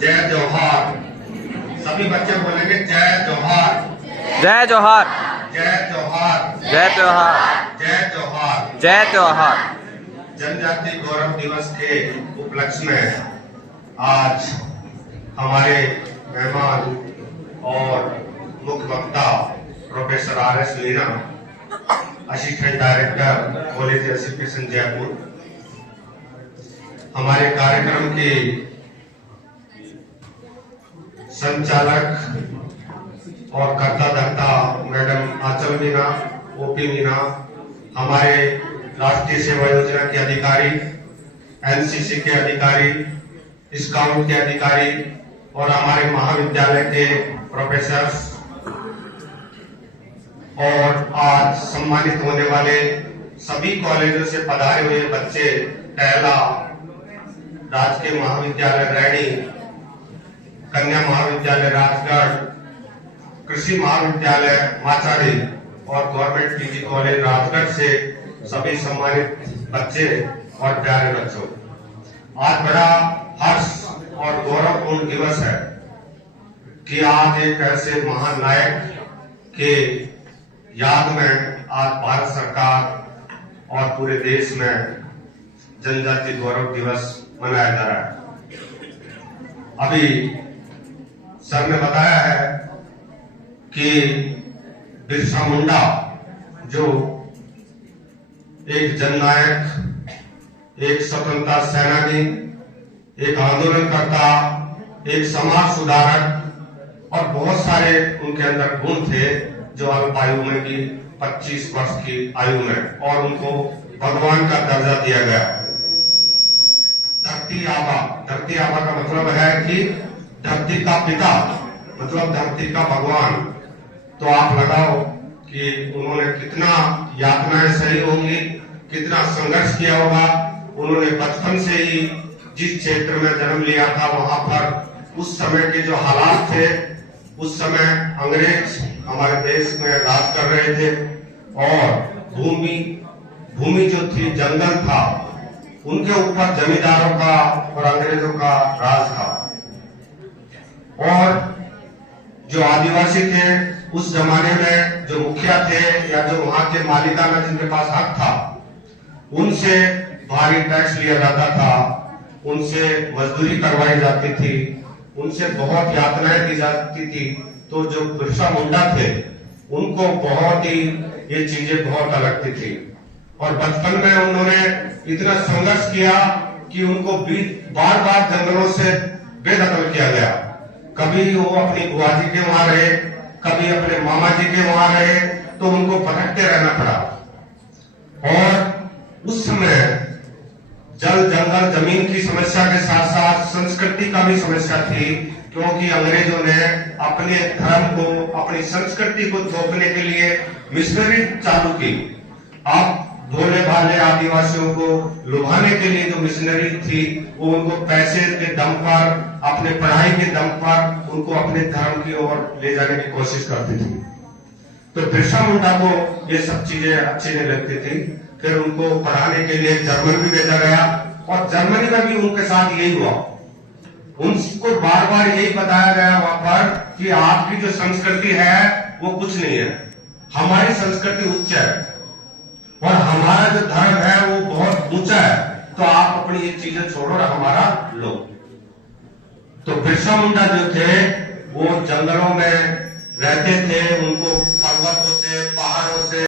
जय जोहार। सभी बच्चे बोलेंगे जय जोहार, जय जोहार, जय जोहार, जय जोहार, जय जोहार। जय जोहार। जनजाति गौरव दिवस के उपलक्ष्य में आज हमारे मेहमान और मुख्य वक्ता professor RS. Meena, assistant director college education Jaipur, हमारे कार्यक्रम के संचालक और कर्ता धर्ता मैडम आंचल मीना, ओपी मीना, हमारे राष्ट्रीय सेवा योजना के अधिकारी, एनसीसी के अधिकारी, स्काउट के अधिकारी और हमारे महाविद्यालय के प्रोफेसर्स और आज सम्मानित होने वाले सभी कॉलेजों से पधारे हुए बच्चे, टहला, राजकीय महाविद्यालय रैणी, कन्या महाविद्यालय राजगढ़, कृषि महाविद्यालय माचाड़ी और गवर्नमेंट पीजी कॉलेज राजगढ़ से सभी सम्मानित बच्चे और प्यारे बच्चों, आज बड़ा हर्ष और गौरवपूर्ण दिवस है कि आज एक ऐसे महान नायक के याद में आज भारत सरकार और पूरे देश में जनजाति गौरव दिवस मनाया जा रहा है। अभी सर ने बताया है कि बिरसा मुंडा जो एक जननायक, एक स्वतंत्रता सेनानी, एक आंदोलनकर्ता, एक समाज सुधारक और बहुत सारे उनके अंदर गुण थे जो अल्प आयु में भी 25 वर्ष की आयु में, और उनको भगवान का दर्जा दिया गया। धरती आबा, धरती आबा का मतलब है कि धरती का पिता, मतलब धरती का भगवान। तो आप लगाओ कि उन्होंने कितना यातनाएं सही होंगी, कितना संघर्ष किया होगा। उन्होंने बचपन से ही जिस क्षेत्र में जन्म लिया था वहां पर उस समय के जो हालात थे, उस समय अंग्रेज हमारे देश में राज कर रहे थे और भूमि जो थी जंगल था, उनके ऊपर जमींदारों का और अंग्रेजों का राज था। और जो आदिवासी थे उस जमाने में, जो मुखिया थे या जो वहां के मालिकाना जिनके पास हक था, उनसे भारी टैक्स लिया जाता था, उनसे मजदूरी करवाई जाती थी, उनसे बहुत यातनाएं दी जाती थी। तो जो बिरसा मुंडा थे उनको बहुत ही ये चीजें बहुत लगती थी और बचपन में उन्होंने इतना संघर्ष किया कि उनको बार बार जंगलों से बेदखल किया गया। कभी वो अपनी बुआ जी के वहां रहे, कभी अपने मामा जी के वहां रहे, तो उनको भटकते रहना पड़ा। और उस समय जल, जंगल, जमीन की समस्या के साथ साथ संस्कृति का भी समस्या थी, क्योंकि अंग्रेजों ने अपने धर्म को, अपनी संस्कृति को थोपने के लिए मिशनरी चालू की। अब भोले भाले आदिवासियों को लुभाने के लिए जो मिशनरी थी, वो उनको पैसे के दम पर, अपने पढ़ाई के दम पर उनको अपने धर्म की ओर ले जाने की कोशिश करती थी। तो बिरसा मुंडा को ये सब चीजें अच्छी नहीं लगती थी। फिर उनको पढ़ाने के लिए जर्मनी भी भेजा गया और जर्मनी में भी उनके साथ यही हुआ। उनको बार बार यही बताया गया वहां पर कि आपकी जो संस्कृति है वो कुछ नहीं है, हमारी संस्कृति उच्च है और हमारा जो धर्म है वो बहुत ऊंचा है, तो आप अपनी ये चीजें छोड़ो और हमारा लो। तो बिरसा मुंडा जो थे वो जंगलों में रहते थे, उनको पर्वतों से, पहाड़ों से